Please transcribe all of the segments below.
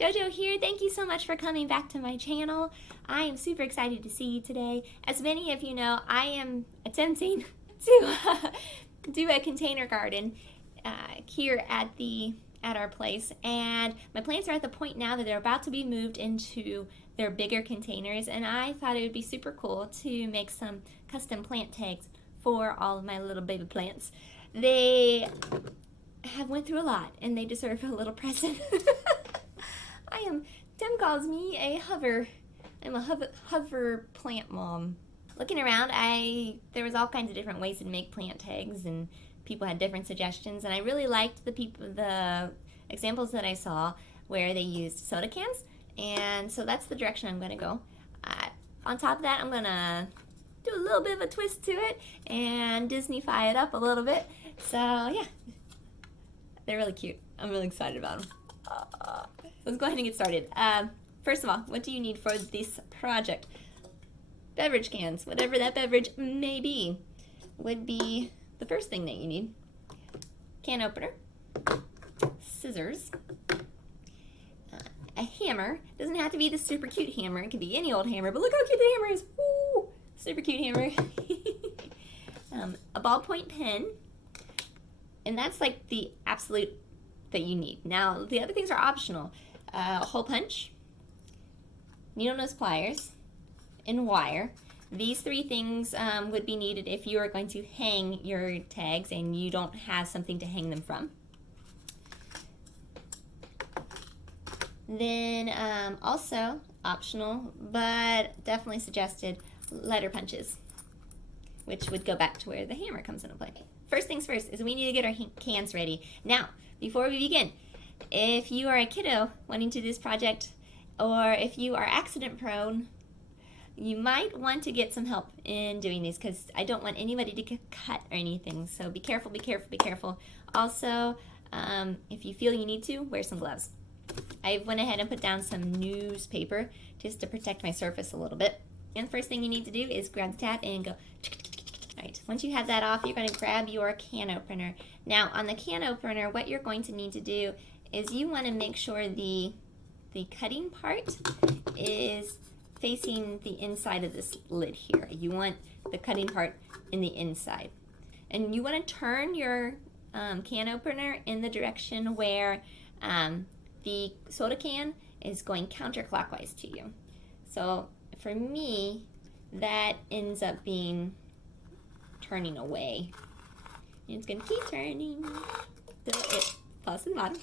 Jojo here. Thank you so much for coming back to my channel. I am super excited to see you today. As many of you know, I am attempting to do a container garden here at our place, and my plants are at the point now that they're about to be moved into their bigger containers, and I thought it would be super cool to make some custom plant tags for all of my little baby plants. They have went through a lot and they deserve a little present. Tim calls me I'm a hover plant mom. Looking around, there was all kinds of different ways to make plant tags, and people had different suggestions, and I really liked the examples that I saw where they used soda cans, and so that's the direction I'm going to go. On top of that, I'm going to do a little bit of a twist to it and Disney-fy it up a little bit. So yeah, they're really cute. I'm really excited about them. Let's go ahead and get started. First of all, what do you need for this project? Beverage cans, whatever that beverage may be, would be the first thing that you need. Can opener, scissors, a hammer. Doesn't have to be the super cute hammer. It could be any old hammer, but look how cute the hammer is. Woo! Super cute hammer. A ballpoint pen, and that's like the absolute that you need. Now, the other things are optional. A hole punch, needle nose pliers, and wire. These three things would be needed if you are going to hang your tags and you don't have something to hang them from. Then also optional, but definitely suggested, letter punches, which would go back to where the hammer comes into play. First things first is we need to get our cans ready. Now, before we begin, if you are a kiddo wanting to do this project, or if you are accident prone, you might want to get some help in doing these, because I don't want anybody to get cut or anything. So be careful, be careful, be careful. Also, if you feel you need to, wear some gloves. I went ahead and put down some newspaper just to protect my surface a little bit. And the first thing you need to do is grab the tab and go. Right. Once you have that off, you're going to grab your can opener. Now, on the can opener, what you're going to need to do is you want to make sure the cutting part is facing the inside of this lid here. You want the cutting part in the inside. And you want to turn your can opener in the direction where the soda can is going counterclockwise to you. So for me, that ends up being turning away. And it's going to keep turning till it falls to the bottom.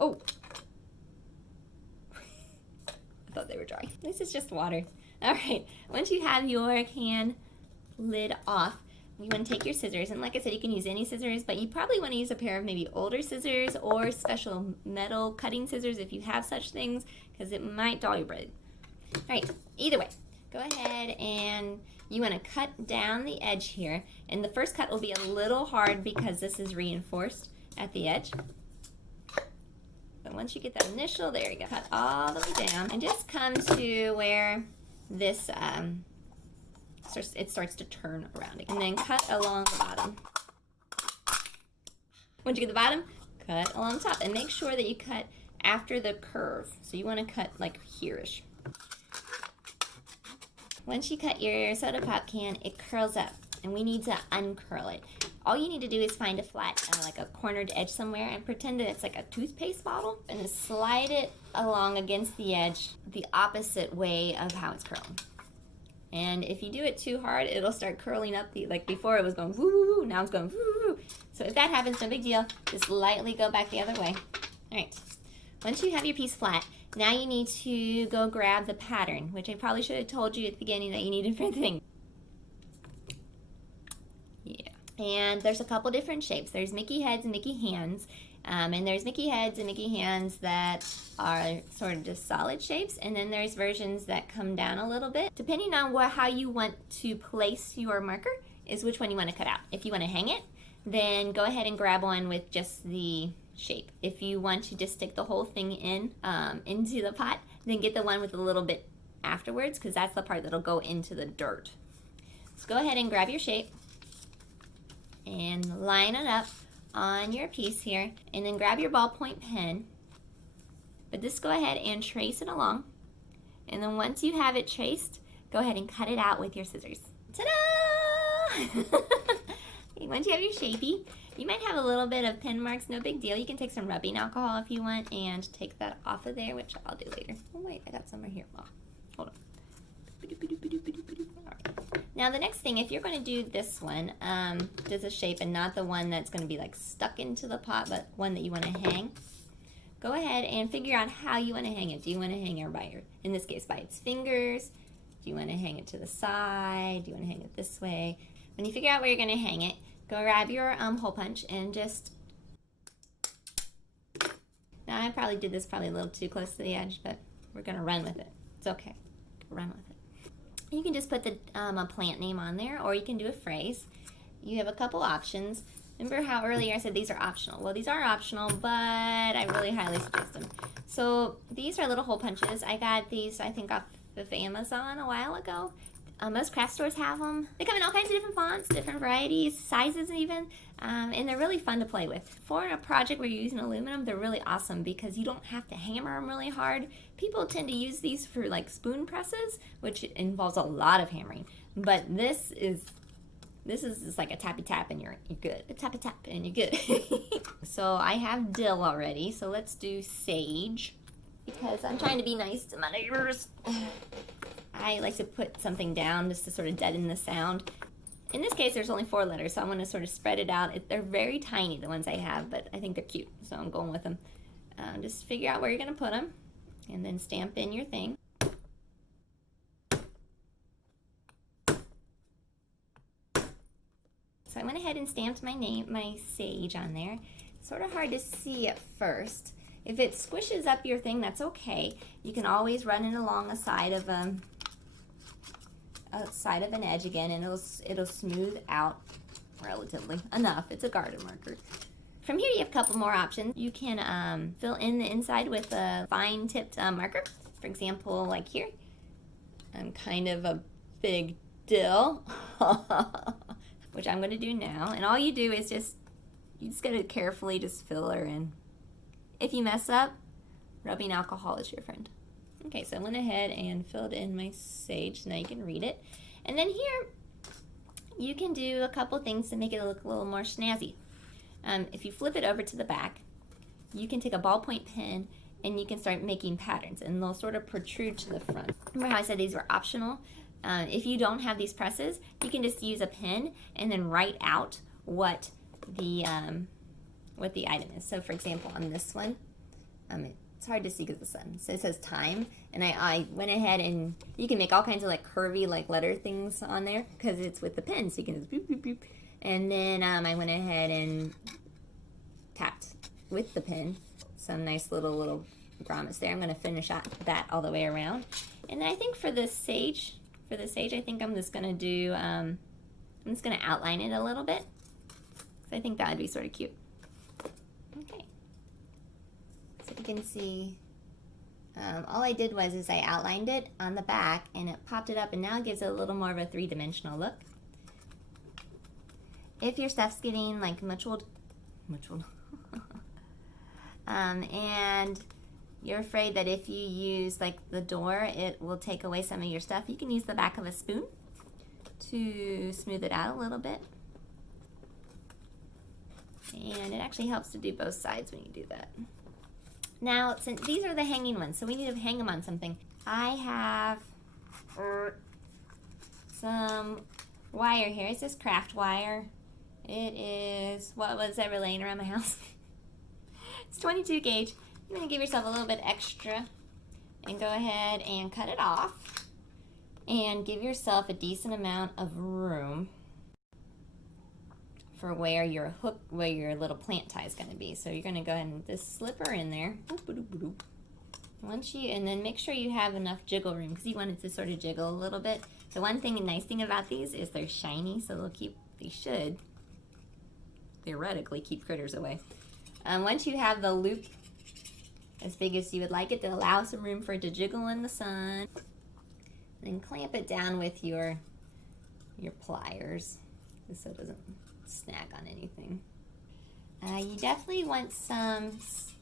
Oh! I thought they were dry. This is just water. Alright, once you have your can lid off, you want to take your scissors, and like I said, you can use any scissors, but you probably want to use a pair of maybe older scissors or special metal cutting scissors if you have such things, because it might dull your bread. Alright, either way, go ahead and you want to cut down the edge here, and the first cut will be a little hard because this is reinforced at the edge. But once you get that initial, there you go, cut all the way down and just come to where this it starts to turn around, and then cut along the bottom. Once you get the bottom, cut along the top, and make sure that you cut after the curve. So you want to cut like here-ish. Once you cut your soda pop can, it curls up, and we need to uncurl it. All you need to do is find a flat, like a cornered edge somewhere, and pretend that it's like a toothpaste bottle, and slide it along against the edge the opposite way of how it's curling. And if you do it too hard, it'll start curling up. Like before it was going woo woo woo, now it's going woo woo woo. So if that happens, no big deal. Just lightly go back the other way. All right. Once you have your piece flat, now you need to go grab the pattern, which I probably should have told you at the beginning that you needed for the thing. Yeah. And there's a couple different shapes. There's Mickey heads and Mickey hands. And there's Mickey heads and Mickey hands that are sort of just solid shapes, and then there's versions that come down a little bit. Depending on how you want to place your marker is which one you want to cut out. If you want to hang it, then go ahead and grab one with just the shape. If you want to just stick the whole thing in into the pot, then get the one with a little bit afterwards, because that's the part that'll go into the dirt. So go ahead and grab your shape and line it up on your piece here, and then grab your ballpoint pen But just go ahead and trace it along. And then once you have it traced, go ahead and cut it out with your scissors. Ta-da! Once you have your shapey, you might have a little bit of pen marks, no big deal. You can take some rubbing alcohol if you want and take that off of there, which I'll do later. Oh wait, I got some right here. Oh, hold on. Right. Now the next thing, if you're going to do this one, just a shape and not the one that's going to be like stuck into the pot, but one that you want to hang, go ahead and figure out how you want to hang it. Do you want to hang it by your, in this case, by its fingers? Do you want to hang it to the side? Do you want to hang it this way? When you figure out where you're going to hang it, go grab your hole punch and just, now I probably did this probably a little too close to the edge, but we're going to run with it. It's okay. Run with it. You can just put the a plant name on there, or you can do a phrase. You have a couple options. Remember how earlier I said these are optional? Well, these are optional, but I really highly suggest them. So these are little hole punches. I got these, I think, off of Amazon a while ago. Most craft stores have them. They come in all kinds of different fonts, different varieties, sizes even, and they're really fun to play with. For a project where you're using aluminum, they're really awesome because you don't have to hammer them really hard. People tend to use these for like spoon presses, which involves a lot of hammering. But this is just like a tappy tap and you're good. A tappy tap and you're good. So I have dill already, so let's do sage because I'm trying to be nice to my neighbors. I like to put something down just to sort of deaden the sound. In this case, there's only 4 letters, so I'm going to sort of spread it out. They're very tiny, the ones I have, but I think they're cute, so I'm going with them. Just figure out where you're going to put them, and then stamp in your thing. So I went ahead and stamped my name, my sage on there. It's sort of hard to see at first. If it squishes up your thing, that's okay. You can always run it along the side of an edge again, and it'll smooth out relatively enough. It's a garden marker. From here, you have a couple more options. You can fill in the inside with a fine tipped marker. For example, like here, I'm kind of a big dill, which I'm going to do now. And all you do is you just got to carefully just fill her in. If you mess up, rubbing alcohol is your friend. Okay, so I went ahead and filled in my sage. Now you can read it. And then here, you can do a couple things to make it look a little more snazzy. If you flip it over to the back, you can take a ballpoint pen and you can start making patterns, and they'll sort of protrude to the front. Remember how I said these were optional? If you don't have these presses, you can just use a pen and then write out what the item is. So for example, on this one, it's hard to see because of the sun. So it says time, and I went ahead and you can make all kinds of like curvy like letter things on there because it's with the pen, so you can just boop, boop, boop. And then I went ahead and tapped with the pen some nice little grommets there. I'm going to finish that all the way around. And then I think for the sage, I think I'm just going to do, I'm just going to outline it a little bit. So I think that would be sort of cute. Okay. So you can see, all I did was I outlined it on the back and it popped it up, and now it gives it a little more of a 3-dimensional look. If your stuff's getting like muchled, and you're afraid that if you use like the door, it will take away some of your stuff, you can use the back of a spoon to smooth it out a little bit. And it actually helps to do both sides when you do that. Now, since these are the hanging ones, so we need to hang them on something. I have some wire here. It's this craft wire. It is, what was ever laying around my house? It's 22 gauge. You're going to give yourself a little bit extra and go ahead and cut it off and give yourself a decent amount of room for where your hook, where your little plant tie is going to be. So you're going to go ahead and just slip her in there. Once you, and then make sure you have enough jiggle room because you want it to sort of jiggle a little bit. The one thing, nice thing about these is they're shiny, so they should theoretically keep critters away. Once you have the loop as big as you would like it to allow some room for it to jiggle in the sun, then clamp it down with your pliers just so it doesn't snag on anything. You definitely want some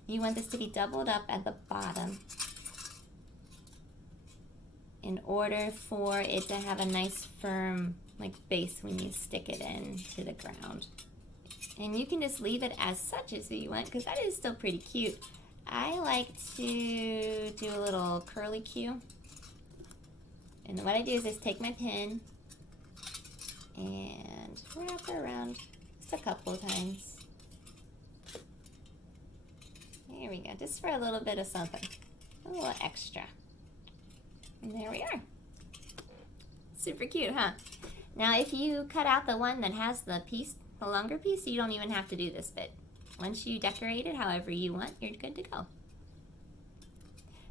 you want this to be doubled up at the bottom in order for it to have a nice firm like base when you stick it into the ground. And you can just leave it as such as you want, because that is still pretty cute. I like to do a little curly Q. And what I do is just take my pin and wrap her around just a couple of times. There we go, just for a little bit of something, a little extra. And there we are. Super cute, huh? Now if you cut out the one that has the piece, the longer piece, you don't even have to do this bit. Once you decorate it however you want, you're good to go.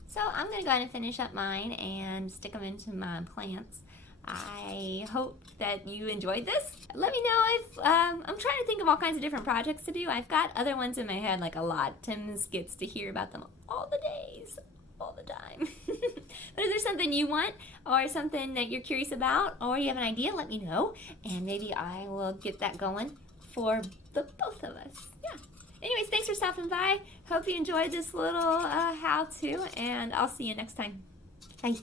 So I'm going to go ahead and finish up mine and stick them into my plants. I hope that you enjoyed this. Let me know if, I'm trying to think of all kinds of different projects to do. I've got other ones in my head, like a lot. Tim gets to hear about them all the days, all the time. But if there's something you want or something that you're curious about or you have an idea, let me know. And maybe I will get that going for the both of us. Yeah. Anyways, thanks for stopping by. Hope you enjoyed this little how-to, and I'll see you next time. Bye.